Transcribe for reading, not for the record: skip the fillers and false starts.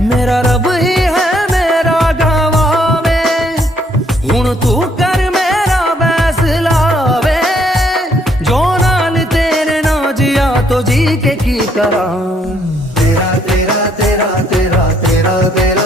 मेरा रब ही है मेरा गवाह वे, हुण तू कर मेरा फैसला वे। जो नाल तेरे ना जिया तो जी के की करा। तेरा तेरा तेरा तेरा तेरा तेरा